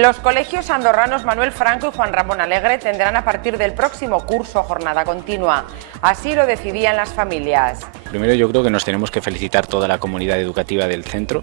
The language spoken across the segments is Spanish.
Los colegios andorranos Manuel Franco y Juan Ramón Alegre tendrán a partir del próximo curso jornada continua. Así lo decidían las familias. Primero, yo creo que nos tenemos que felicitar toda la comunidad educativa del centro.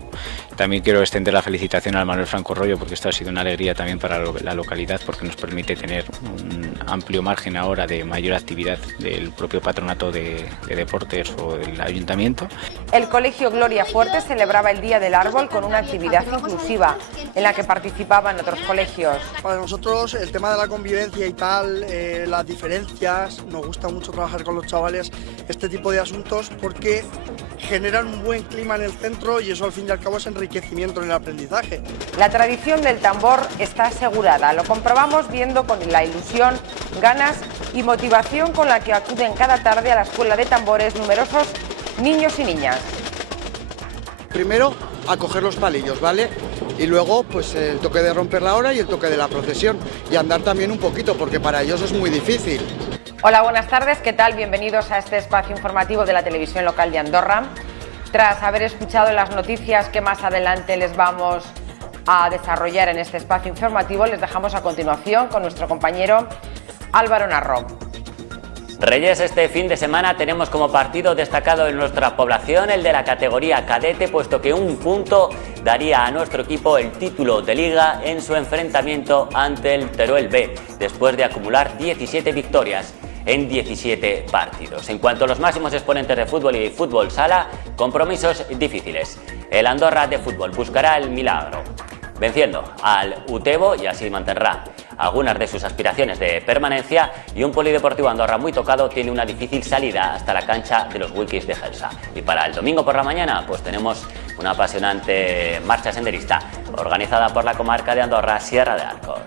También quiero extender la felicitación al Manuel Franco Rollo, porque esto ha sido una alegría también para la localidad, porque nos permite tener un amplio margen ahora de mayor actividad del propio patronato de deportes o del ayuntamiento. El colegio Gloria Fuerte celebraba el Día del Árbol con una actividad inclusiva en la que participaban otros colegios. Para nosotros el tema de la convivencia y tal, las diferencias, nos gusta mucho trabajar con los chavales este tipo de asuntos porque generan un buen clima en el centro y eso al fin y al cabo es enriquecimiento en el aprendizaje. La tradición del tambor está asegurada, lo comprobamos viendo con la ilusión, ganas y motivación con la que acuden cada tarde a la escuela de tambores numerosos niños y niñas. Primero a coger los palillos, ¿vale? Y luego pues el toque de romper la hora y el toque de la procesión y andar también un poquito porque para ellos es muy difícil. Hola, buenas tardes, ¿qué tal? Bienvenidos a este espacio informativo de la televisión local de Andorra. Tras haber escuchado las noticias que más adelante les vamos a desarrollar en este espacio informativo, les dejamos a continuación con nuestro compañero Álvaro Narro. Reyes, este fin de semana tenemos como partido destacado en nuestra población el de la categoría cadete, puesto que un punto daría a nuestro equipo el título de liga en su enfrentamiento ante el Teruel B, después de acumular 17 victorias en 17 partidos. En cuanto a los máximos exponentes de fútbol y fútbol sala, compromisos difíciles. El Andorra de fútbol buscará el milagro, venciendo al Utebo, y así mantendrá algunas de sus aspiraciones de permanencia, y un polideportivo Andorra muy tocado tiene una difícil salida hasta la cancha de los Wilkis de Gelsa. Y para el domingo por la mañana pues tenemos una apasionante marcha senderista organizada por la comarca de Andorra Sierra de Arcos.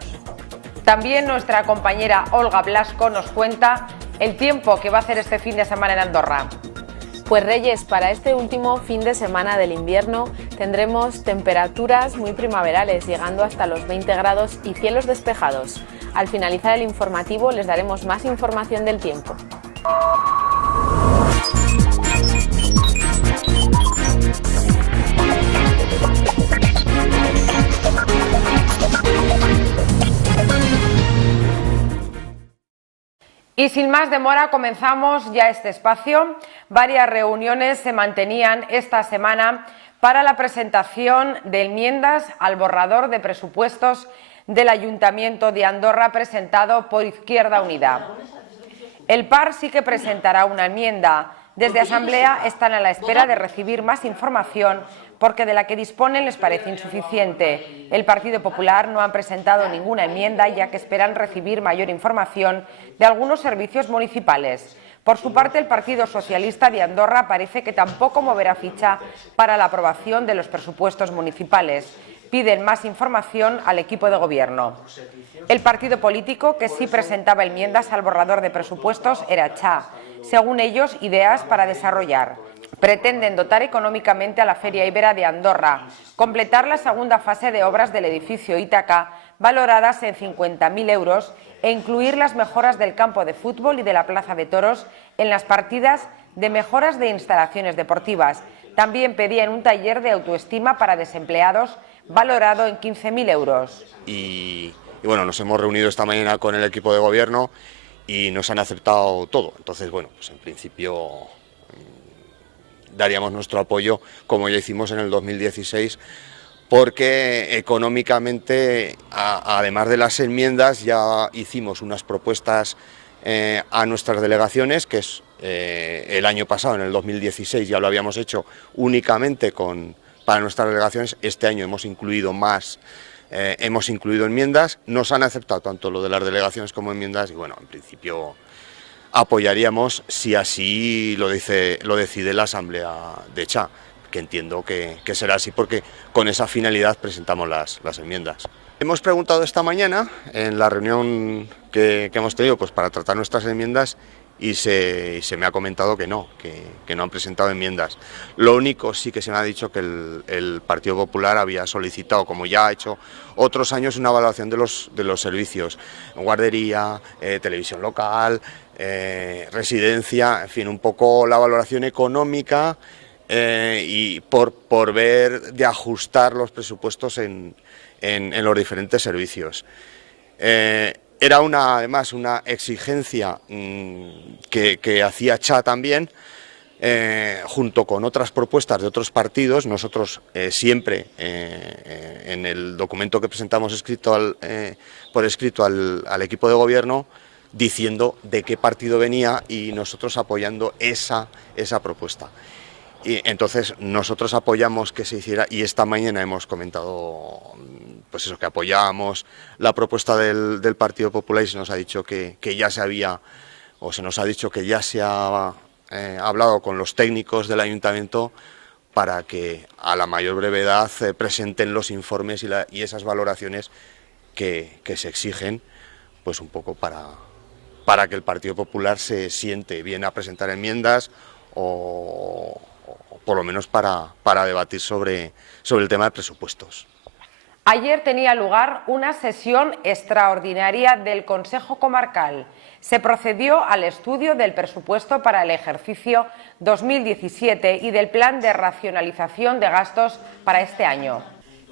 También nuestra compañera Olga Blasco nos cuenta el tiempo que va a hacer este fin de semana en Andorra. Pues Reyes, para este último fin de semana del invierno tendremos temperaturas muy primaverales, llegando hasta los 20 grados y cielos despejados. Al finalizar el informativo les daremos más información del tiempo. Y sin más demora comenzamos ya este espacio. Varias reuniones se mantenían esta semana para la presentación de enmiendas al borrador de presupuestos del Ayuntamiento de Andorra presentado por Izquierda Unida. El PAR sí que presentará una enmienda. Desde Asamblea están a la espera de recibir más información porque de la que disponen les parece insuficiente. El Partido Popular no ha presentado ninguna enmienda ya que esperan recibir mayor información de algunos servicios municipales. Por su parte, el Partido Socialista de Andorra parece que tampoco moverá ficha para la aprobación de los presupuestos municipales. Piden más información al equipo de gobierno. El partido político que sí presentaba enmiendas al borrador de presupuestos era CHA. Según ellos, ideas para desarrollar. Pretenden dotar económicamente a la Feria Ibera de Andorra, completar la segunda fase de obras del edificio Ítaca, valoradas en 50.000 euros, e incluir las mejoras del campo de fútbol y de la plaza de toros en las partidas de mejoras de instalaciones deportivas. También pedían un taller de autoestima para desempleados valorado en 15.000 euros. Y bueno, nos hemos reunido esta mañana con el equipo de gobierno y nos han aceptado todo. Entonces, bueno, pues en principio daríamos nuestro apoyo como ya hicimos en el 2016, porque económicamente, además de las enmiendas, ya hicimos unas propuestas a nuestras delegaciones, que es el año pasado, en el 2016, ya lo habíamos hecho únicamente para nuestras delegaciones. Este año hemos incluido más, hemos incluido enmiendas, nos han aceptado tanto lo de las delegaciones como enmiendas y bueno, en principio apoyaríamos si así lo decide la Asamblea de CHA, que entiendo que será así porque con esa finalidad presentamos las enmiendas. Hemos preguntado esta mañana en la reunión que hemos tenido pues para tratar nuestras enmiendas y se me ha comentado que no han presentado enmiendas. Lo único sí que se me ha dicho que el Partido Popular había solicitado, como ya ha hecho otros años, una evaluación de los servicios, guardería, televisión local, residencia, en fin, un poco la valoración económica y por ver de ajustar los presupuestos en en los diferentes servicios. Era además una exigencia que hacía CHA también, junto con otras propuestas de otros partidos. Nosotros siempre en el documento que presentamos por escrito al equipo de gobierno, diciendo de qué partido venía y nosotros apoyando esa propuesta. Y entonces nosotros apoyamos que se hiciera, y esta mañana hemos comentado pues eso, que apoyábamos la propuesta del Partido Popular, y se nos ha dicho que ya se había, o se nos ha dicho que ya se ha hablado con los técnicos del ayuntamiento para que a la mayor brevedad presenten los informes y esas valoraciones que se exigen, pues un poco para que el Partido Popular se siente bien a presentar enmiendas o por lo menos para debatir sobre el tema de presupuestos. Ayer tenía lugar una sesión extraordinaria del Consejo Comarcal. Se procedió al estudio del presupuesto para el ejercicio 2017 y del plan de racionalización de gastos para este año.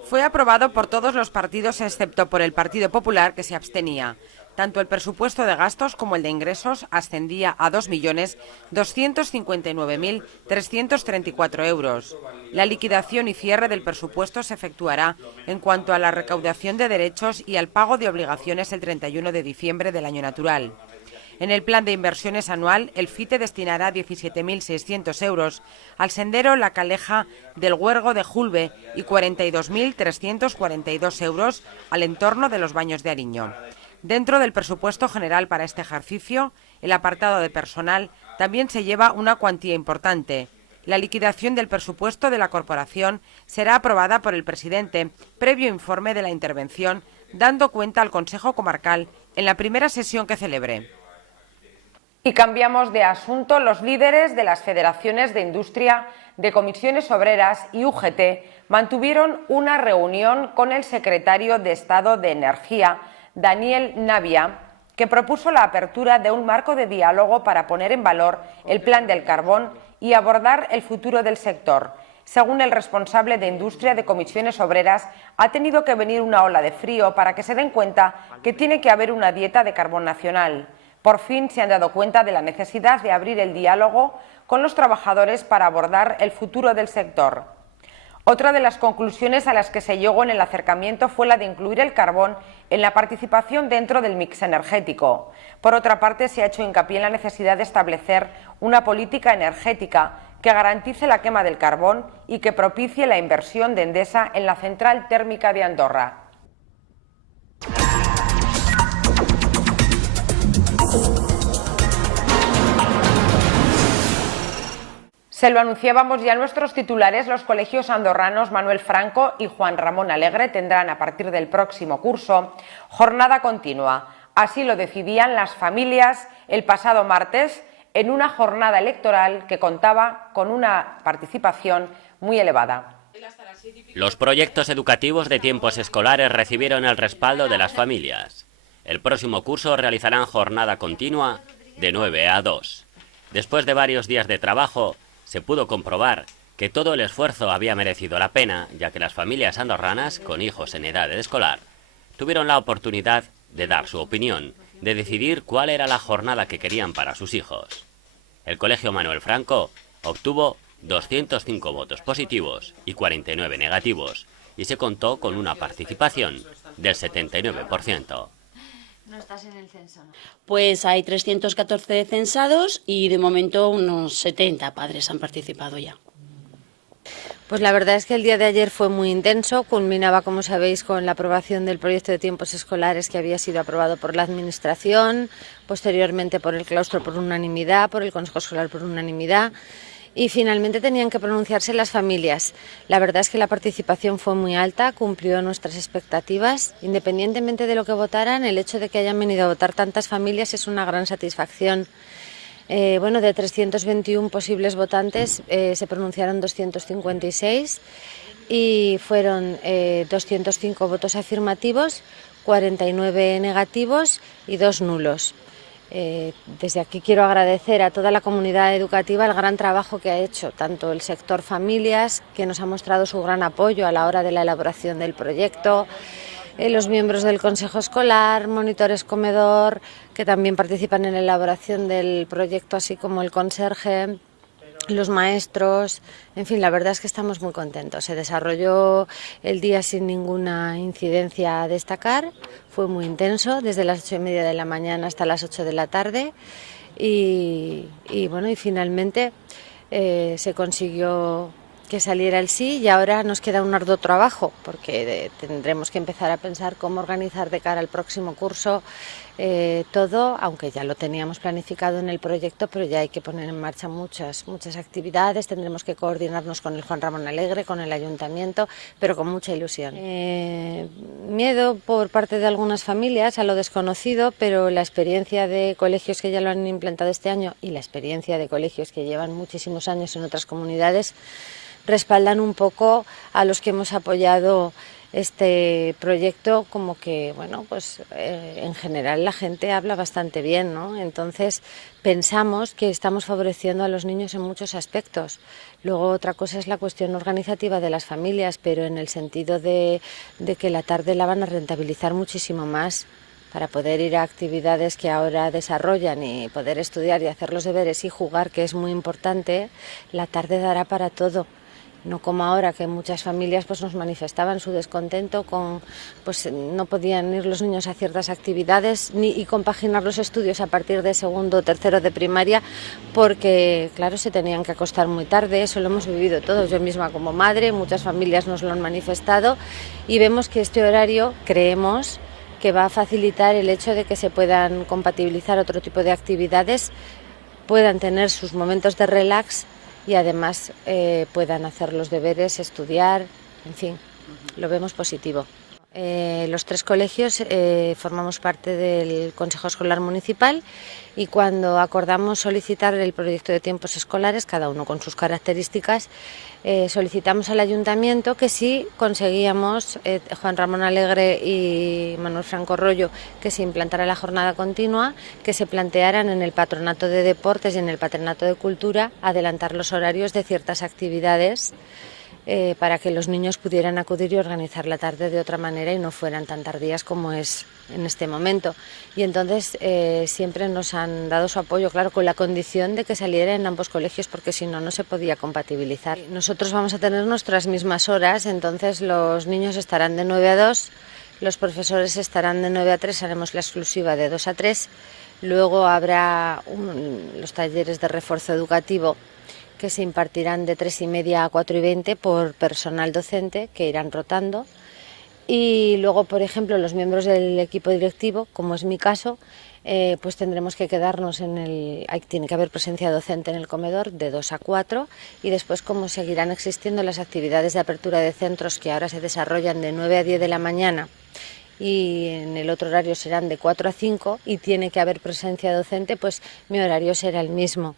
Fue aprobado por todos los partidos excepto por el Partido Popular, que se abstenía. Tanto el presupuesto de gastos como el de ingresos ascendía a 2.259.334 euros. La liquidación y cierre del presupuesto se efectuará en cuanto a la recaudación de derechos y al pago de obligaciones el 31 de diciembre del año natural. En el plan de inversiones anual, el FITE destinará 17.600 euros al sendero La Caleja del Huergo de Julbe y 42.342 euros al entorno de los Baños de Ariño. Dentro del presupuesto general para este ejercicio, el apartado de personal también se lleva una cuantía importante. La liquidación del presupuesto de la corporación será aprobada por el presidente, previo informe de la intervención, dando cuenta al Consejo Comarcal en la primera sesión que celebre. Y cambiamos de asunto. Los líderes de las federaciones de industria, de comisiones obreras y UGT mantuvieron una reunión con el secretario de Estado de Energía, Daniel Navia, que propuso la apertura de un marco de diálogo para poner en valor el plan del carbón y abordar el futuro del sector. Según el responsable de industria de comisiones obreras, ha tenido que venir una ola de frío para que se den cuenta que tiene que haber una dieta de carbón nacional. Por fin se han dado cuenta de la necesidad de abrir el diálogo con los trabajadores para abordar el futuro del sector. Otra de las conclusiones a las que se llegó en el acercamiento fue la de incluir el carbón en la participación dentro del mix energético. Por otra parte, se ha hecho hincapié en la necesidad de establecer una política energética que garantice la quema del carbón y que propicie la inversión de Endesa en la central térmica de Andorra. Se lo anunciábamos ya en nuestros titulares, los colegios andorranos Manuel Franco y Juan Ramón Alegre tendrán a partir del próximo curso jornada continua. Así lo decidían las familias el pasado martes en una jornada electoral que contaba con una participación muy elevada. Los proyectos educativos de tiempos escolares recibieron el respaldo de las familias. El próximo curso realizarán jornada continua de 9 a 2. Después de varios días de trabajo, se pudo comprobar que todo el esfuerzo había merecido la pena, ya que las familias andorranas con hijos en edad escolar tuvieron la oportunidad de dar su opinión, de decidir cuál era la jornada que querían para sus hijos. El Colegio Manuel Franco obtuvo 205 votos positivos y 49 negativos, y se contó con una participación del 79%. No estás en el censo, ¿no? Pues hay 314 censados y de momento unos 70 padres han participado ya. Pues la verdad es que el día de ayer fue muy intenso, culminaba, como sabéis, con la aprobación del proyecto de tiempos escolares que había sido aprobado por la Administración, posteriormente por el claustro por unanimidad, por el Consejo Escolar por unanimidad. Y finalmente tenían que pronunciarse las familias. La verdad es que la participación fue muy alta, cumplió nuestras expectativas. Independientemente de lo que votaran, el hecho de que hayan venido a votar tantas familias es una gran satisfacción. De 321 posibles votantes se pronunciaron 256 y fueron 205 votos afirmativos, 49 negativos y 2 nulos. Desde aquí quiero agradecer a toda la comunidad educativa el gran trabajo que ha hecho, tanto el sector familias, que nos ha mostrado su gran apoyo a la hora de la elaboración del proyecto, los miembros del consejo escolar, monitores comedor, que también participan en la elaboración del proyecto, así como el conserje, los maestros. En fin, la verdad es que estamos muy contentos. Se desarrolló el día sin ninguna incidencia a destacar, fue muy intenso, desde las 8:30 de la mañana hasta las 8 de la tarde y finalmente se consiguió que saliera el sí, y ahora nos queda un arduo trabajo porque tendremos que empezar a pensar cómo organizar de cara al próximo curso todo, aunque ya lo teníamos planificado en el proyecto, pero ya hay que poner en marcha muchas actividades. Tendremos que coordinarnos con el Juan Ramón Alegre, con el Ayuntamiento, pero con mucha ilusión. Miedo por parte de algunas familias a lo desconocido, pero la experiencia de colegios que ya lo han implantado este año y la experiencia de colegios que llevan muchísimos años en otras comunidades respaldan un poco a los que hemos apoyado este proyecto, como que, en general la gente habla bastante bien, ¿no? Entonces pensamos que estamos favoreciendo a los niños en muchos aspectos. Luego otra cosa es la cuestión organizativa de las familias, pero en el sentido de que la tarde la van a rentabilizar muchísimo más para poder ir a actividades que ahora desarrollan y poder estudiar y hacer los deberes y jugar, que es muy importante. La tarde dará para todo. No como ahora, que muchas familias nos manifestaban su descontento con no podían ir los niños a ciertas actividades y compaginar los estudios a partir de segundo o tercero de primaria, porque claro, se tenían que acostar muy tarde. Eso lo hemos vivido todos, yo misma como madre, muchas familias nos lo han manifestado, y vemos que este horario, creemos, que va a facilitar el hecho de que se puedan compatibilizar otro tipo de actividades, puedan tener sus momentos de relax y además puedan hacer los deberes, estudiar, en fin, lo vemos positivo. Los 3 colegios formamos parte del Consejo Escolar Municipal, y cuando acordamos solicitar el proyecto de tiempos escolares, cada uno con sus características, solicitamos al Ayuntamiento que si conseguíamos, Juan Ramón Alegre y Manuel Franco Rollo, que se implantara la jornada continua, que se plantearan en el Patronato de Deportes y en el Patronato de Cultura adelantar los horarios de ciertas actividades, para que los niños pudieran acudir y organizar la tarde de otra manera y no fueran tan tardías como es en este momento. Y entonces siempre nos han dado su apoyo, claro, con la condición de que saliera en ambos colegios, porque si no, no se podía compatibilizar. Nosotros vamos a tener nuestras mismas horas, entonces los niños estarán de 9 a 2, los profesores estarán de 9 a 3, haremos la exclusiva de 2 a 3, luego habrá los talleres de refuerzo educativo, que se impartirán de 3:30 a 4:20 por personal docente, que irán rotando. Y luego, por ejemplo, los miembros del equipo directivo, como es mi caso, tendremos que quedarnos tiene que haber presencia docente en el comedor de 2 a 4, y después, como seguirán existiendo las actividades de apertura de centros que ahora se desarrollan de 9 a 10 de la mañana, y en el otro horario serán de 4 a 5 y tiene que haber presencia docente, pues mi horario será el mismo.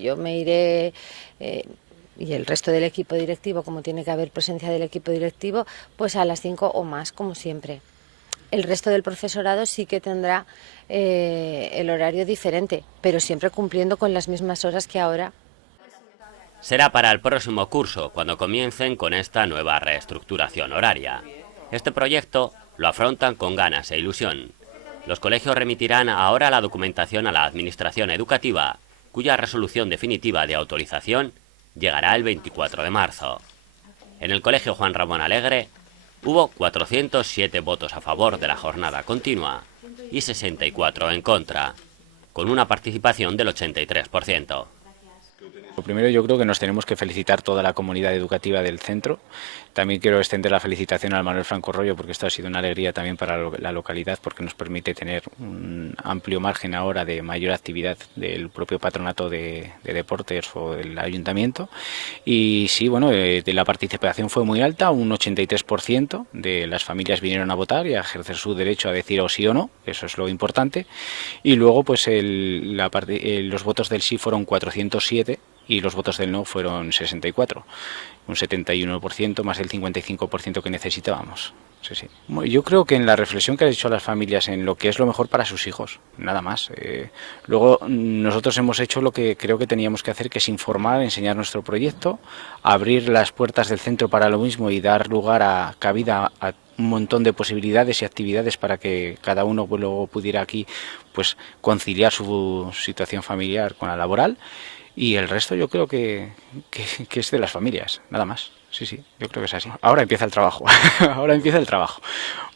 Yo me iré, y el resto del equipo directivo, como tiene que haber presencia del equipo directivo, pues a las 5 o más, como siempre. El resto del profesorado sí que tendrá el horario diferente, pero siempre cumpliendo con las mismas horas que ahora. Será para el próximo curso cuando comiencen con esta nueva reestructuración horaria. Este proyecto lo afrontan con ganas e ilusión. Los colegios remitirán ahora la documentación a la Administración Educativa, cuya resolución definitiva de autorización llegará el 24 de marzo. En el Colegio Juan Ramón Alegre hubo 407 votos a favor de la jornada continua y 64 en contra, con una participación del 83%. Lo primero, yo creo que nos tenemos que felicitar toda la comunidad educativa del centro. También quiero extender la felicitación al Manuel Franco Rollo, porque esto ha sido una alegría también para la localidad, porque nos permite tener un amplio margen ahora de mayor actividad del propio patronato de deportes o del ayuntamiento. Y sí, la participación fue muy alta, un 83% de las familias vinieron a votar y a ejercer su derecho a decir o sí o no, eso es lo importante. Y luego los votos del sí fueron 407, y los votos del no fueron 64, un 71% más el 55% que necesitábamos. Sí, sí. Yo creo que en la reflexión que han hecho las familias en lo que es lo mejor para sus hijos, nada más. Luego nosotros hemos hecho lo que creo que teníamos que hacer, que es informar, enseñar nuestro proyecto, abrir las puertas del centro para lo mismo y dar lugar a cabida a un montón de posibilidades y actividades para que cada uno luego pudiera aquí pues conciliar su situación familiar con la laboral, y el resto yo creo que es de las familias, nada más. Sí, sí, yo creo que es así. Ahora empieza el trabajo. Ahora empieza el trabajo.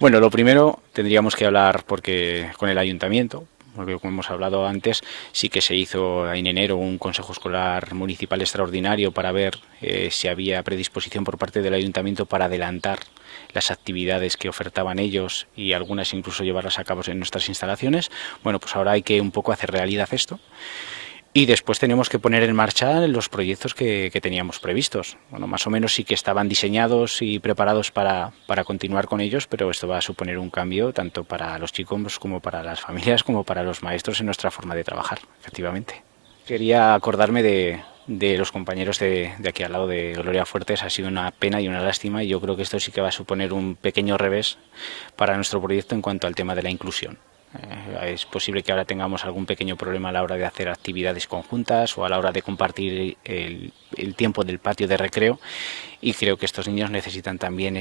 Bueno, lo primero tendríamos que hablar con el ayuntamiento, porque como hemos hablado antes, sí que se hizo en enero un consejo escolar municipal extraordinario para ver si había predisposición por parte del ayuntamiento para adelantar las actividades que ofertaban ellos y algunas incluso llevarlas a cabo en nuestras instalaciones. Bueno, pues ahora hay que un poco hacer realidad esto. Y después tenemos que poner en marcha los proyectos que teníamos previstos. Bueno, más o menos sí que estaban diseñados y preparados para continuar con ellos, pero esto va a suponer un cambio tanto para los chicos como para las familias, como para los maestros en nuestra forma de trabajar, efectivamente. Quería acordarme de los compañeros de aquí al lado de Gloria Fuertes. Ha sido una pena y una lástima, y yo creo que esto sí que va a suponer un pequeño revés para nuestro proyecto en cuanto al tema de la inclusión. Es posible que ahora tengamos algún pequeño problema a la hora de hacer actividades conjuntas o a la hora de compartir el tiempo del patio de recreo, y creo que estos niños necesitan también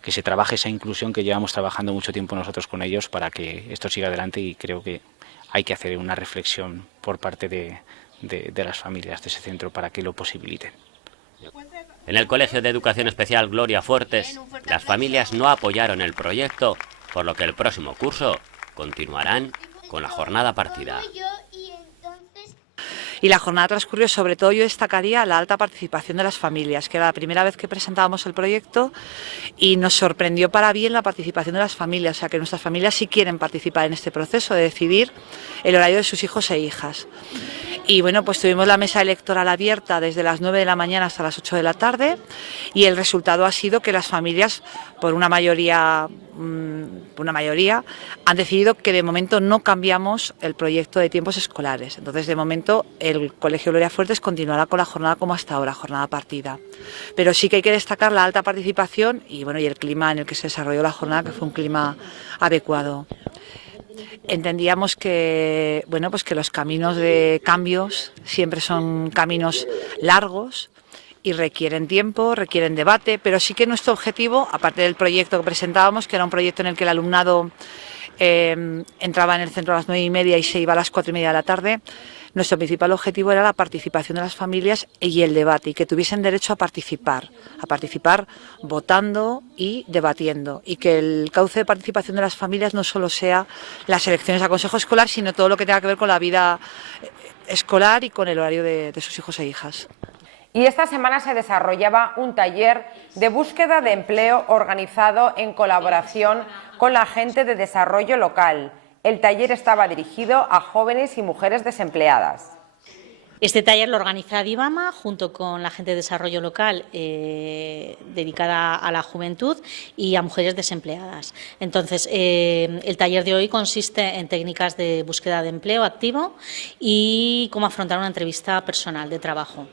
que se trabaje esa inclusión que llevamos trabajando mucho tiempo nosotros con ellos para que esto siga adelante, y creo que hay que hacer una reflexión por parte de las familias de ese centro para que lo posibiliten. En el Colegio de Educación Especial Gloria Fuertes, las familias no apoyaron el proyecto, por lo que el próximo curso continuarán con la jornada partida. Y la jornada transcurrió, sobre todo yo destacaría la alta participación de las familias, que era la primera vez que presentábamos el proyecto y nos sorprendió para bien la participación de las familias, o sea que nuestras familias sí quieren participar en este proceso de decidir el horario de sus hijos e hijas. Y bueno, pues tuvimos la mesa electoral abierta desde las 9 de la mañana hasta las 8 de la tarde, y el resultado ha sido que las familias, por una mayoría han decidido que de momento no cambiamos el proyecto de tiempos escolares. Entonces, de momento, el Colegio Gloria Fuertes continuará con la jornada como hasta ahora, jornada partida. Pero sí que hay que destacar la alta participación y el clima en el que se desarrolló la jornada, que fue un clima adecuado. Entendíamos que que los caminos de cambios siempre son caminos largos y requieren tiempo, requieren debate, pero sí que nuestro objetivo, aparte del proyecto que presentábamos, que era un proyecto en el que el alumnado entraba en el centro a las 9:30 y se iba a las 4:30 de la tarde, nuestro principal objetivo era la participación de las familias y el debate, y que tuviesen derecho a participar votando y debatiendo, y que el cauce de participación de las familias no solo sea las elecciones a consejo escolar, sino todo lo que tenga que ver con la vida escolar y con el horario de sus hijos e hijas. Y esta semana se desarrollaba un taller de búsqueda de empleo organizado en colaboración con la Agente de Desarrollo Local. El taller estaba dirigido a jóvenes y mujeres desempleadas. Este taller lo organiza Adibama junto con la Agente de Desarrollo Local dedicada a la juventud y a mujeres desempleadas. Entonces, el taller de hoy consiste en técnicas de búsqueda de empleo activo y cómo afrontar una entrevista personal de trabajo.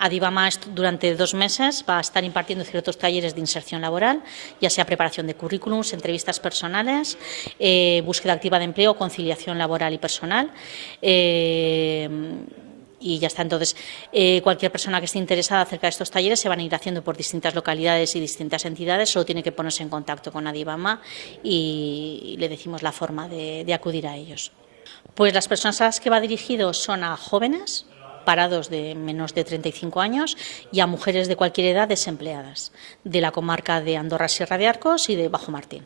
Adibama durante 2 meses va a estar impartiendo ciertos talleres de inserción laboral, ya sea preparación de currículums, entrevistas personales, búsqueda activa de empleo, conciliación laboral y personal. Y ya está. Entonces, cualquier persona que esté interesada acerca de estos talleres se van a ir haciendo por distintas localidades y distintas entidades, solo tiene que ponerse en contacto con Adibama y le decimos la forma de acudir a ellos. Pues las personas a las que va dirigido son a jóvenes, parados de menos de 35 años y a mujeres de cualquier edad desempleadas, de la comarca de Andorra-Sierra de Arcos y de Bajo Martín.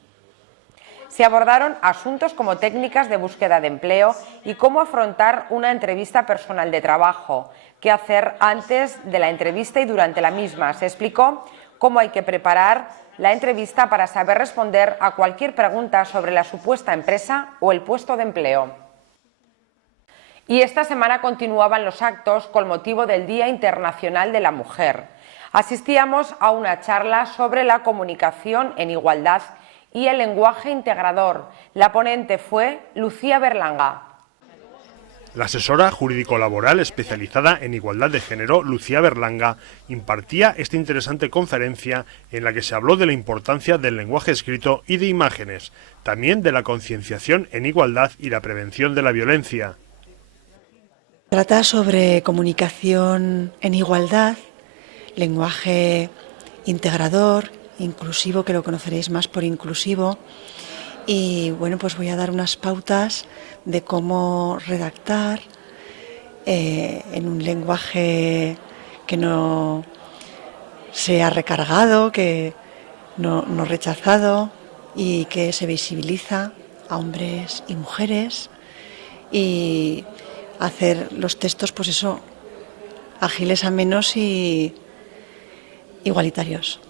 Se abordaron asuntos como técnicas de búsqueda de empleo y cómo afrontar una entrevista personal de trabajo, qué hacer antes de la entrevista y durante la misma. Se explicó cómo hay que preparar la entrevista para saber responder a cualquier pregunta sobre la supuesta empresa o el puesto de empleo. Y esta semana continuaban los actos con motivo del Día Internacional de la Mujer. Asistíamos a una charla sobre la comunicación en igualdad y el lenguaje integrador. La ponente fue Lucía Berlanga. La asesora jurídico-laboral especializada en igualdad de género, Lucía Berlanga, impartía esta interesante conferencia en la que se habló de la importancia del lenguaje escrito y de imágenes, también de la concienciación en igualdad y la prevención de la violencia. Trata sobre comunicación en igualdad, lenguaje integrador, inclusivo, que lo conoceréis más por inclusivo. Y bueno, pues voy a dar unas pautas de cómo redactar en un lenguaje que no sea recargado, que no rechazado y que se visibiliza a hombres y mujeres, y hacer los textos, pues eso, ágiles, amenos y igualitarios.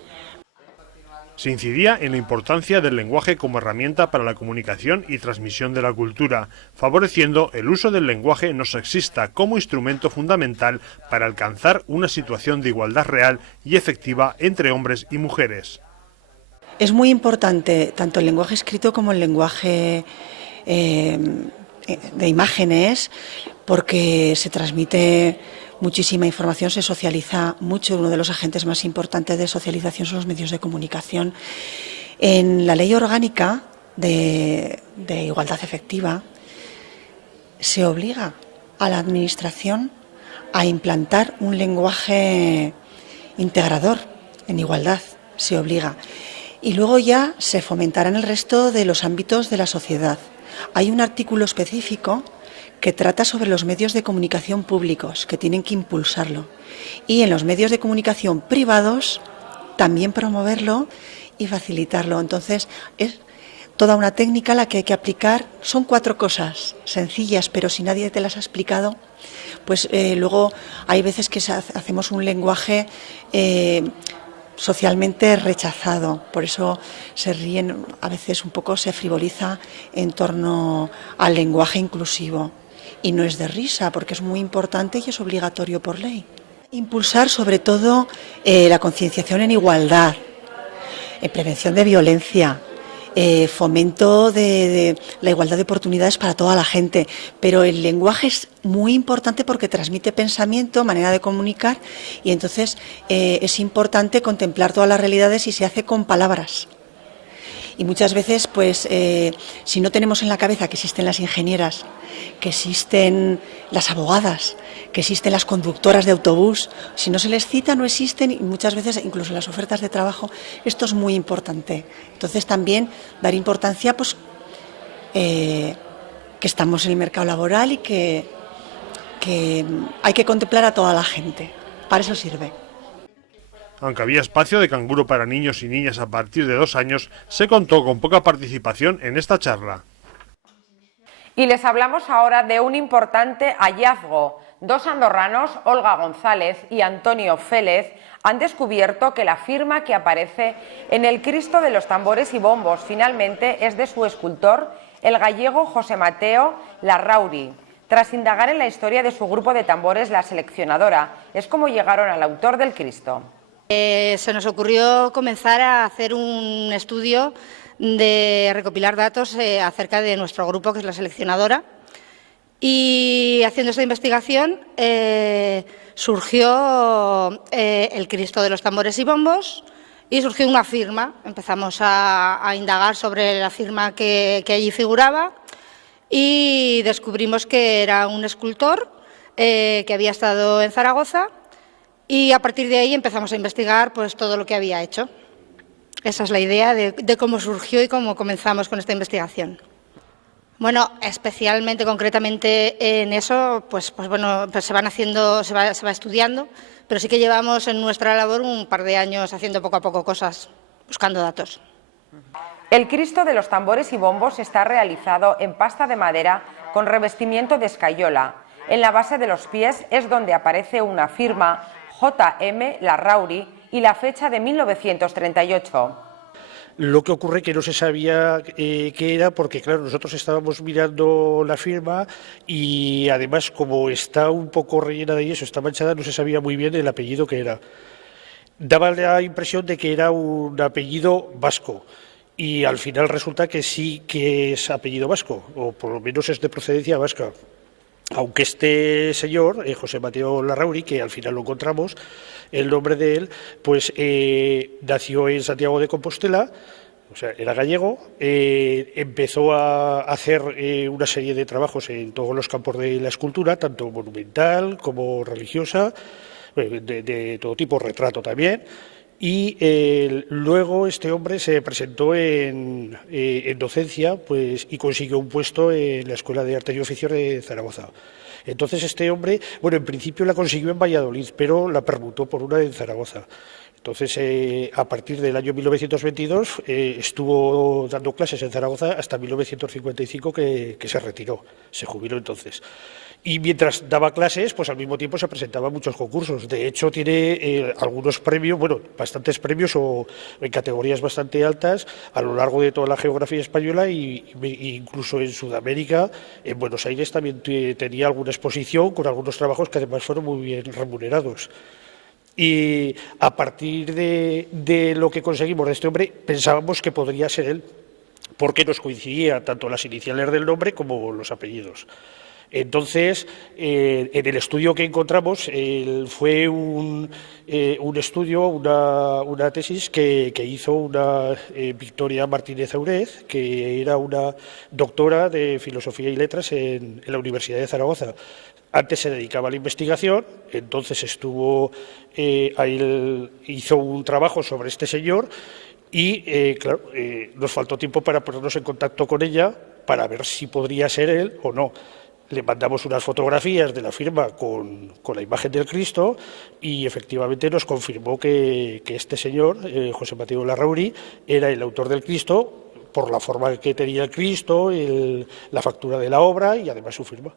Se incidía en la importancia del lenguaje como herramienta para la comunicación y transmisión de la cultura, favoreciendo el uso del lenguaje no sexista como instrumento fundamental para alcanzar una situación de igualdad real y efectiva entre hombres y mujeres. Es muy importante tanto el lenguaje escrito como el lenguaje de imágenes, porque se transmite muchísima información, se socializa mucho. Uno de los agentes más importantes de socialización son los medios de comunicación. En la Ley Orgánica de Igualdad Efectiva se obliga a la Administración a implantar un lenguaje integrador en igualdad, se obliga. Y luego ya se fomentará en el resto de los ámbitos de la sociedad. Hay un artículo específico que trata sobre los medios de comunicación públicos, que tienen que impulsarlo. Y en los medios de comunicación privados también promoverlo y facilitarlo. Entonces, es toda una técnica la que hay que aplicar. Son 4 cosas sencillas, pero si nadie te las ha explicado, pues luego hay veces que hacemos un lenguaje socialmente rechazado. Por eso se ríen, a veces un poco se frivoliza en torno al lenguaje inclusivo. Y no es de risa, porque es muy importante y es obligatorio por ley. Impulsar sobre todo la concienciación en igualdad, prevención de violencia, fomento de la igualdad de oportunidades para toda la gente. Pero el lenguaje es muy importante porque transmite pensamiento, manera de comunicar, y entonces es importante contemplar todas las realidades y se hace con palabras. Y muchas veces, pues, si no tenemos en la cabeza que existen las ingenieras, que existen las abogadas, que existen las conductoras de autobús, si no se les cita, no existen, y muchas veces incluso en las ofertas de trabajo, esto es muy importante. Entonces también dar importancia, pues, que estamos en el mercado laboral y que hay que contemplar a toda la gente. Para eso sirve. Aunque había espacio de canguro para niños y niñas a partir de 2 años, se contó con poca participación en esta charla. Y les hablamos ahora de un importante hallazgo. 2 andorranos, Olga González y Antonio Félez, han descubierto que la firma que aparece en el Cristo de los tambores y bombos finalmente es de su escultor, el gallego José Mateo Larrauri. Tras indagar en la historia de su grupo de tambores, La Seleccionadora, es como llegaron al autor del Cristo. Se nos ocurrió comenzar a hacer un estudio de recopilar datos acerca de nuestro grupo, que es La Seleccionadora, y haciendo esta investigación surgió el Cristo de los tambores y bombos y surgió una firma. Empezamos a indagar sobre la firma que allí figuraba y descubrimos que era un escultor que había estado en Zaragoza. Y a partir de ahí empezamos a investigar, pues, todo lo que había hecho. Esa es la idea de cómo surgió y cómo comenzamos con esta investigación. Bueno, especialmente, concretamente en eso, pues bueno, pues se va estudiando, pero sí que llevamos en nuestra labor un par de años haciendo poco a poco cosas, buscando datos. El Cristo de los tambores y bombos está realizado en pasta de madera con revestimiento de escayola. En la base de los pies es donde aparece una firma, J.M. Larrauri, y la fecha de 1938. Lo que ocurre que no se sabía qué era, porque claro, nosotros estábamos mirando la firma y además, como está un poco rellena de yeso, está manchada, no se sabía muy bien el apellido que era. Daba la impresión de que era un apellido vasco y al final resulta que sí que es apellido vasco, o por lo menos es de procedencia vasca. aunque este señor, José Mateo Larrauri, que al final lo encontramos, el nombre de él, pues nació en Santiago de Compostela, o sea, era gallego, empezó a hacer una serie de trabajos en todos los campos de la escultura, tanto monumental como religiosa, de todo tipo, retrato también. Y luego este hombre se presentó en docencia, pues, y consiguió un puesto en la Escuela de Arte y Oficios de Zaragoza. Entonces este hombre, bueno, en principio la consiguió en Valladolid, pero la permutó por una en Zaragoza. Entonces, a partir del año 1922 estuvo dando clases en Zaragoza hasta 1955 que se retiró, se jubiló entonces. Y mientras daba clases, pues al mismo tiempo se presentaba a muchos concursos. De hecho, tiene algunos premios, bueno, bastantes premios o en categorías bastante altas a lo largo de toda la geografía española e incluso en Sudamérica. En Buenos Aires también tenía alguna exposición con algunos trabajos que además fueron muy bien remunerados. Y a partir de lo que conseguimos de este hombre, pensábamos que podría ser él, porque nos coincidía tanto las iniciales del nombre como los apellidos. Entonces, en el estudio que encontramos, fue un estudio, una tesis que hizo una Victoria Martínez Aurez, que era una doctora de Filosofía y Letras en la Universidad de Zaragoza. Antes se dedicaba a la investigación, entonces hizo un trabajo sobre este señor y, claro, nos faltó tiempo para ponernos en contacto con ella para ver si podría ser él o no. Le mandamos unas fotografías de la firma con la imagen del Cristo y efectivamente nos confirmó que este señor, José Mateo Larrauri, era el autor del Cristo por la forma que tenía el Cristo, la factura de la obra y además su firma.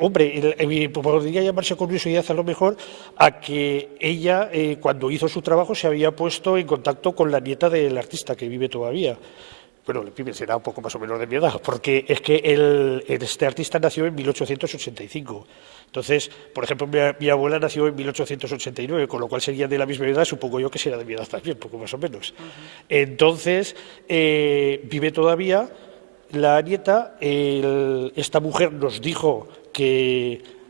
Hombre, podría llamarse curiosidad a lo mejor a que ella, cuando hizo su trabajo, se había puesto en contacto con la nieta del artista, que vive todavía. Bueno, el pibe será un poco más o menos de mi edad, porque es que este artista nació en 1885. Entonces, por ejemplo, mi abuela nació en 1889, con lo cual sería de la misma edad, supongo yo que será de mi edad también, poco más o menos. Entonces, vive todavía la nieta. Esta mujer nos dijo que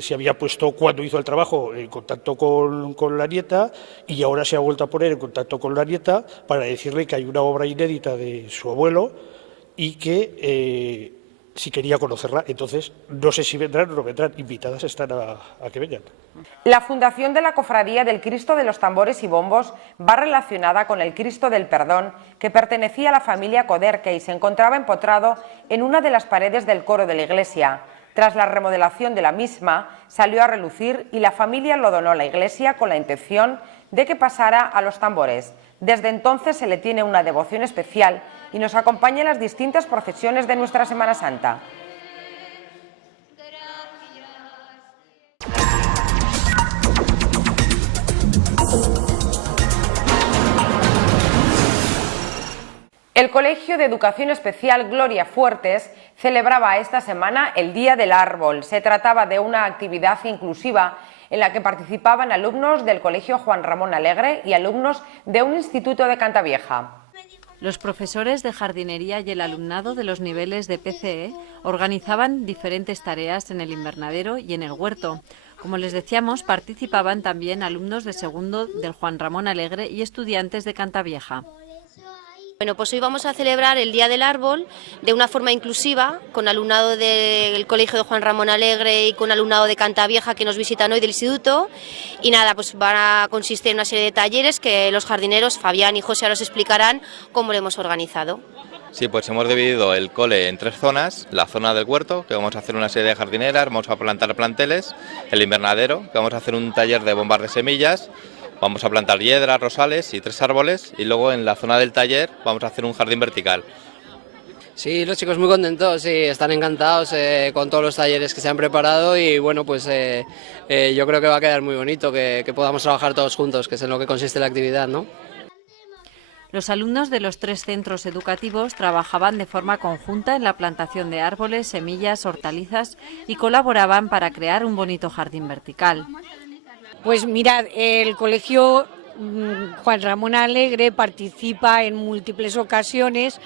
se había puesto, cuando hizo el trabajo, en contacto con la nieta y ahora se ha vuelto a poner en contacto con la nieta para decirle que hay una obra inédita de su abuelo y que si quería conocerla. Entonces, no sé si vendrán o no vendrán, invitadas están a que vengan. La fundación de la Cofradía del Cristo de los Tambores y Bombos va relacionada con el Cristo del Perdón, que pertenecía a la familia Coderque y se encontraba empotrado en una de las paredes del coro de la iglesia. Tras la remodelación de la misma, salió a relucir y la familia lo donó a la iglesia con la intención de que pasara a los tambores. Desde entonces se le tiene una devoción especial y nos acompaña en las distintas procesiones de nuestra Semana Santa. El Colegio de Educación Especial Gloria Fuertes celebraba esta semana el Día del Árbol. Se trataba de una actividad inclusiva en la que participaban alumnos del Colegio Juan Ramón Alegre y alumnos de un instituto de Cantavieja. Los profesores de jardinería y el alumnado de los niveles de PCE organizaban diferentes tareas en el invernadero y en el huerto. Como les decíamos, participaban también alumnos de segundo del Juan Ramón Alegre y estudiantes de Cantavieja. Bueno, pues hoy vamos a celebrar el Día del Árbol de una forma inclusiva, con alumnado del Colegio de Juan Ramón Alegre y con alumnado de Cantavieja que nos visitan hoy del instituto. Y nada, pues van a consistir en una serie de talleres que los jardineros, Fabián y José, ahora os explicarán cómo lo hemos organizado. Sí, pues hemos dividido el cole en 3 zonas. La zona del huerto, que vamos a hacer una serie de jardineras, vamos a plantar planteles. El invernadero, que vamos a hacer un taller de bombas de semillas. Vamos a plantar hiedras, rosales y 3 árboles y luego en la zona del taller vamos a hacer un jardín vertical. Sí, los chicos muy contentos, sí, están encantados con todos los talleres que se han preparado y bueno, pues yo creo que va a quedar muy bonito que podamos trabajar todos juntos, que es en lo que consiste la actividad, ¿no? Los alumnos de los 3 centros educativos trabajaban de forma conjunta en la plantación de árboles, semillas, hortalizas y colaboraban para crear un bonito jardín vertical. Pues mirad, el Colegio Juan Ramón Alegre participa en múltiples ocasiones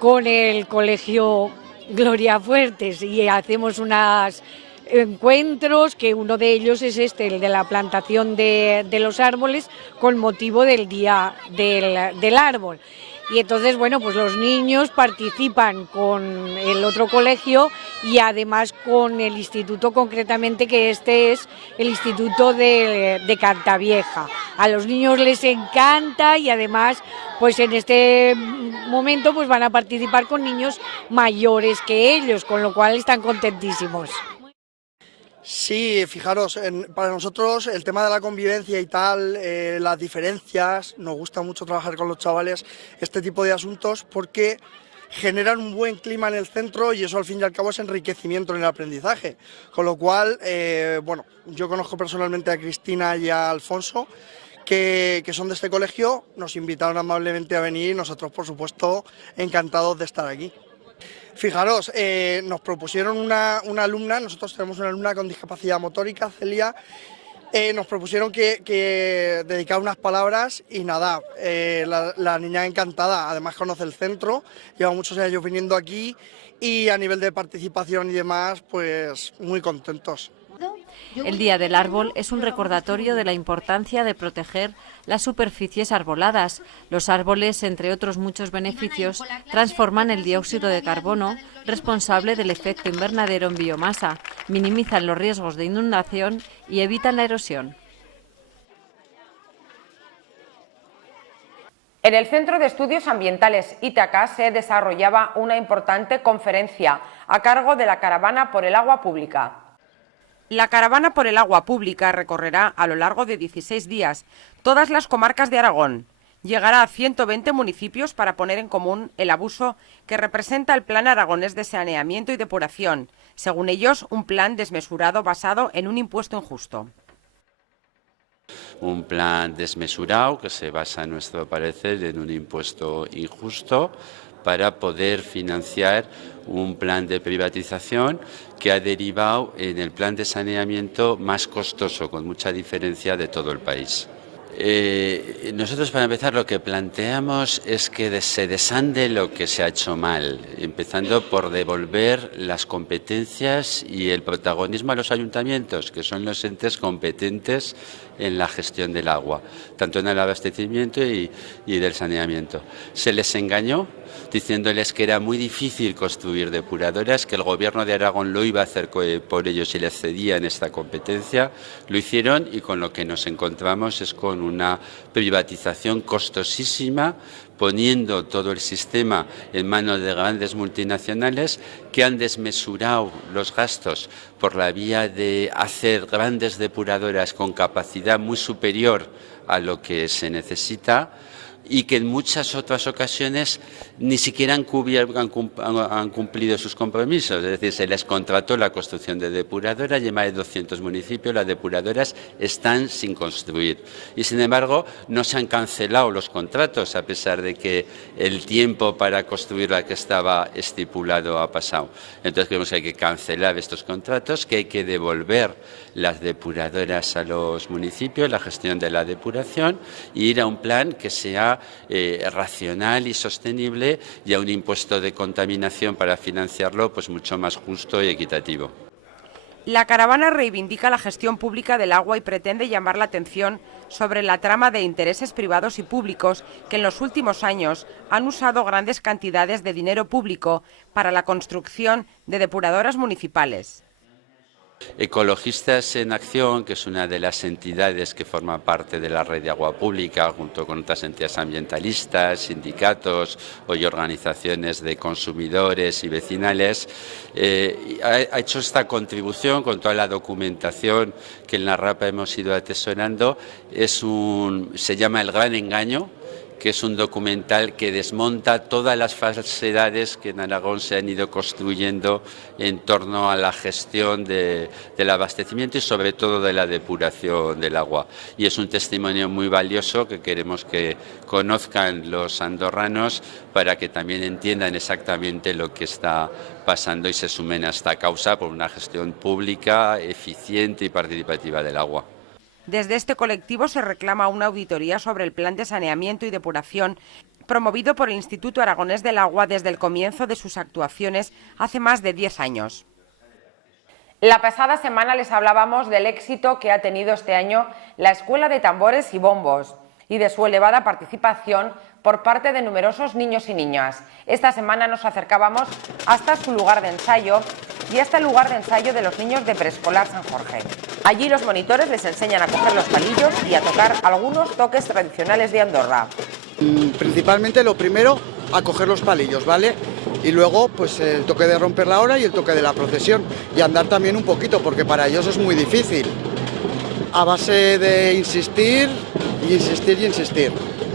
con el Colegio Gloria Fuertes, y hacemos unos encuentros, que uno de ellos es el de la plantación de los árboles con motivo del Día del Árbol. Y entonces, bueno, pues los niños participan con el otro colegio y además con el instituto concretamente, que este es el Instituto de Cantavieja. A los niños les encanta y además, pues en este momento pues van a participar con niños mayores que ellos, con lo cual están contentísimos. Sí, fijaros, para nosotros el tema de la convivencia y tal, las diferencias, nos gusta mucho trabajar con los chavales este tipo de asuntos porque generan un buen clima en el centro y eso al fin y al cabo es enriquecimiento en el aprendizaje. Con lo cual, bueno, yo conozco personalmente a Cristina y a Alfonso, que son de este colegio, nos invitaron amablemente a venir y nosotros, por supuesto, encantados de estar aquí. Fijaros, nos propusieron una alumna, nosotros tenemos una alumna con discapacidad motórica, Celia, nos propusieron que dedicar unas palabras y nada, la niña encantada, además conoce el centro, lleva muchos años viniendo aquí y a nivel de participación y demás, pues muy contentos. El Día del Árbol es un recordatorio de la importancia de proteger las superficies arboladas. Los árboles, entre otros muchos beneficios, transforman el dióxido de carbono, responsable del efecto invernadero en biomasa, minimizan los riesgos de inundación y evitan la erosión. En el Centro de Estudios Ambientales Ítaca se desarrollaba una importante conferencia a cargo de la Caravana por el Agua Pública. La Caravana por el Agua Pública recorrerá a lo largo de 16 días todas las comarcas de Aragón. Llegará a 120 municipios para poner en común el abuso que representa el Plan Aragonés de Saneamiento y Depuración, según ellos, un plan desmesurado basado en un impuesto injusto. Un plan desmesurado que se basa, a nuestro parecer, en un impuesto injusto para poder financiar un plan de privatización que ha derivado en el plan de saneamiento más costoso, con mucha diferencia, de todo el país. Nosotros, para empezar, lo que planteamos es que se desande lo que se ha hecho mal, empezando por devolver las competencias y el protagonismo a los ayuntamientos, que son los entes competentes en la gestión del agua, tanto en el abastecimiento y del saneamiento. Se les engañó diciéndoles que era muy difícil construir depuradoras, que el Gobierno de Aragón lo iba a hacer por ellos y les cedían esta competencia. Lo hicieron y con lo que nos encontramos es con una privatización costosísima, poniendo todo el sistema en manos de grandes multinacionales que han desmesurado los gastos por la vía de hacer grandes depuradoras con capacidad muy superior a lo que se necesita, y que en muchas otras ocasiones ni siquiera han cumplido sus compromisos. Es decir, se les contrató la construcción de depuradoras y en más de 200 municipios las depuradoras están sin construir. Y, sin embargo, no se han cancelado los contratos, a pesar de que el tiempo para construir la que estaba estipulado ha pasado. Entonces, creemos que hay que cancelar estos contratos, que hay que devolver las depuradoras a los municipios, la gestión de la depuración, y ir a un plan que sea racional y sostenible, y a un impuesto de contaminación para financiarlo pues mucho más justo y equitativo. La caravana reivindica la gestión pública del agua y pretende llamar la atención sobre la trama de intereses privados y públicos que en los últimos años han usado grandes cantidades de dinero público para la construcción de depuradoras municipales. Ecologistas en Acción, que es una de las entidades que forma parte de la red de agua pública, junto con otras entidades ambientalistas, sindicatos y organizaciones de consumidores y vecinales, ha hecho esta contribución con toda la documentación que en la RAPA hemos ido atesorando. Se llama El Gran Engaño, que es un documental que desmonta todas las falsedades que en Aragón se han ido construyendo en torno a la gestión del abastecimiento y sobre todo de la depuración del agua. Y es un testimonio muy valioso que queremos que conozcan los andorranos para que también entiendan exactamente lo que está pasando y se sumen a esta causa por una gestión pública, eficiente y participativa del agua. Desde este colectivo se reclama una auditoría sobre el plan de saneamiento y depuración promovido por el Instituto Aragonés del Agua desde el comienzo de sus actuaciones hace más de 10 años. La pasada semana les hablábamos del éxito que ha tenido este año la Escuela de Tambores y Bombos y de su elevada participación por parte de numerosos niños y niñas. Esta semana nos acercábamos hasta su lugar de ensayo y hasta el lugar de ensayo de los niños de Preescolar San Jorge. Allí los monitores les enseñan a coger los palillos y a tocar algunos toques tradicionales de Andorra. Principalmente lo primero, a coger los palillos, ¿vale? Y luego pues el toque de romper la hora y el toque de la procesión. Y andar también un poquito, porque para ellos es muy difícil. A base de insistir y insistir y insistir.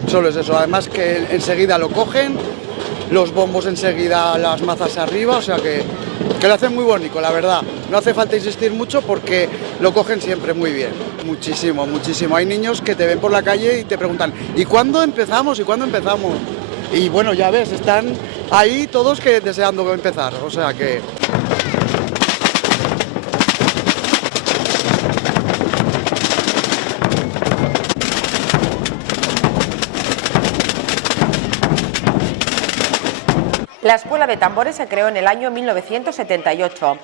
Solo es eso, además que enseguida lo cogen, los bombos enseguida las mazas arriba, o sea que lo hacen muy bonito, la verdad. No hace falta insistir mucho porque lo cogen siempre muy bien. Muchísimo, muchísimo. Hay niños que te ven por la calle y te preguntan, ¿y cuándo empezamos? ¿Y cuándo empezamos? Y bueno, ya ves, están ahí todos deseando empezar, o sea que... La Escuela de Tambores se creó en el año 1978,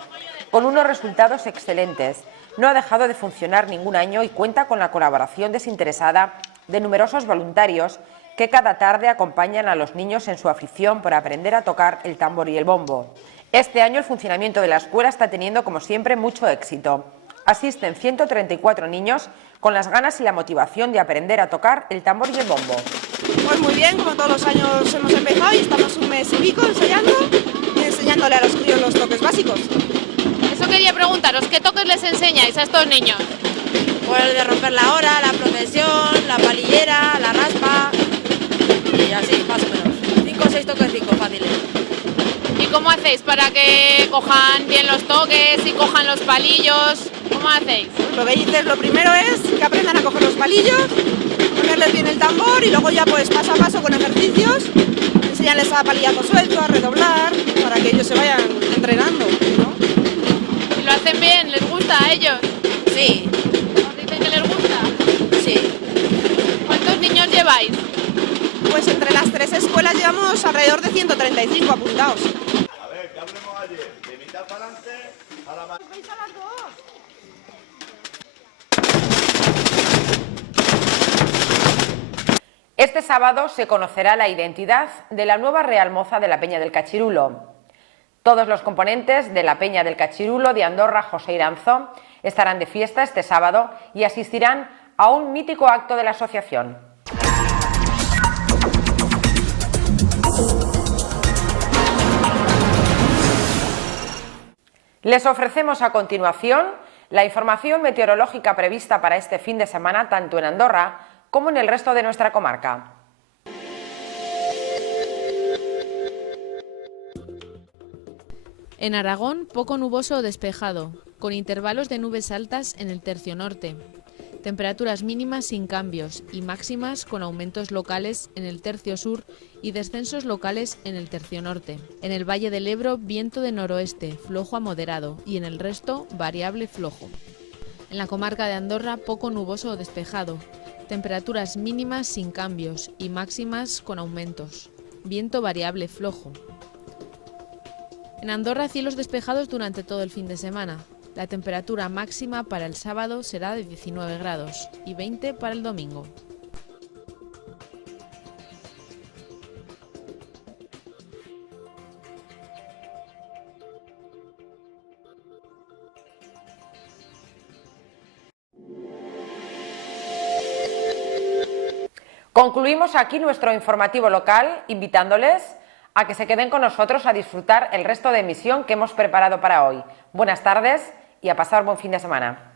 con unos resultados excelentes. No ha dejado de funcionar ningún año y cuenta con la colaboración desinteresada de numerosos voluntarios que cada tarde acompañan a los niños en su afición por aprender a tocar el tambor y el bombo. Este año el funcionamiento de la escuela está teniendo, como siempre, mucho éxito. Asisten 134 niños con las ganas y la motivación de aprender a tocar el tambor y el bombo. Pues muy bien, como todos los años hemos empezado y estamos un mes y pico enseñándole a los críos los toques básicos. Eso quería preguntaros, ¿qué toques les enseñáis a estos niños? Pues el de romper la hora, la procesión, la palillera, la raspa y así, más o menos. 5 o 6 toquecitos fáciles. ¿Y cómo hacéis para que cojan bien los toques y cojan los palillos? ¿Cómo hacéis? Lo que dices, lo primero es que aprendan a coger los palillos, ponerles bien el tambor y luego ya pues paso a paso con ejercicios, enseñarles a palillazo suelto, a redoblar, para que ellos se vayan entrenando, ¿no? ¿Y lo hacen bien? ¿Les gusta a ellos? Sí. ¿Os dicen que les gusta? Sí. ¿Cuántos niños lleváis? Pues entre las 3 escuelas llevamos alrededor de 135 apuntados. A ver, que hablemos ayer, de mitad para adelante a la mano. ¿Veis a las dos? Este sábado se conocerá la identidad de la nueva Real Moza de la Peña del Cachirulo. Todos los componentes de la Peña del Cachirulo de Andorra José Iranzo estarán de fiesta este sábado y asistirán a un mítico acto de la asociación. Les ofrecemos a continuación la información meteorológica prevista para este fin de semana tanto en Andorra como en el resto de nuestra comarca. En Aragón, poco nuboso o despejado, con intervalos de nubes altas en el tercio norte. Temperaturas mínimas sin cambios y máximas con aumentos locales en el tercio sur y descensos locales en el tercio norte. En el Valle del Ebro, viento de noroeste, flojo a moderado, y en el resto, variable flojo. En la comarca de Andorra, poco nuboso o despejado. Temperaturas mínimas sin cambios y máximas con aumentos. Viento variable flojo. En Andorra, cielos despejados durante todo el fin de semana. La temperatura máxima para el sábado será de 19 grados y 20 para el domingo. Concluimos aquí nuestro informativo local, invitándoles a que se queden con nosotros a disfrutar el resto de emisión que hemos preparado para hoy. Buenas tardes y a pasar buen fin de semana.